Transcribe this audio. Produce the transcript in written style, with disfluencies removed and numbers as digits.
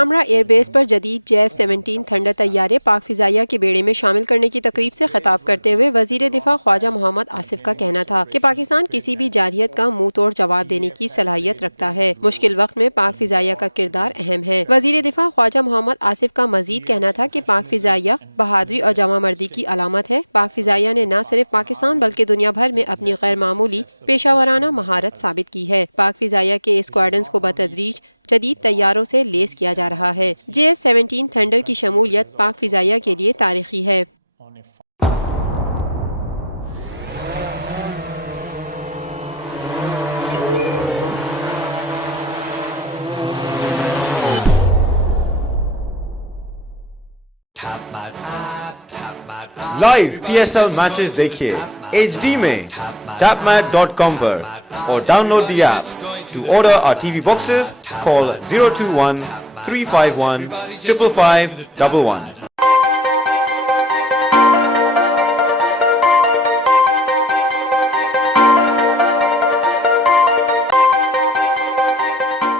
کامرا air base پر جدید JF-17 thunder طیارے پاک فضائیہ کے بیڑے میں شامل کرنے کی تقریب سے خطاب کرتے ہوئے وزیر دفاع خواجہ محمد آصف کا کہنا تھا کہ پاکستان کسی بھی جارحیت کا منہ توڑ جواب دینے کی صلاحیت رکھتا ہے۔ مشکل وقت میں پاک فضائیہ کا کردار اہم ہے۔ وزیر دفاع خواجہ محمد آصف کا مزید کہنا تھا کہ پاک فضائیہ بہادری اور جواں مردی کی علامت ہے۔ پاک فضائیہ نے نہ صرف پاکستان بلکہ دنیا بھر میں اپنی غیر معمولی پیشہ ورانہ مہارت ثابت کی ہے۔ پاک فضائیہ کے اسکواڈرنز کو بتدریج جدید طیاروں سے لیس کیا جا رہا ہے۔ JF-17 تھنڈر کی شمولیت پاک فضائیہ کے لیے تاریخی ہے۔ لائیو PSL میچز دیکھیے HD میں tapmat.com پر اور download the app. To order our TV boxes, call 021 351 555 11.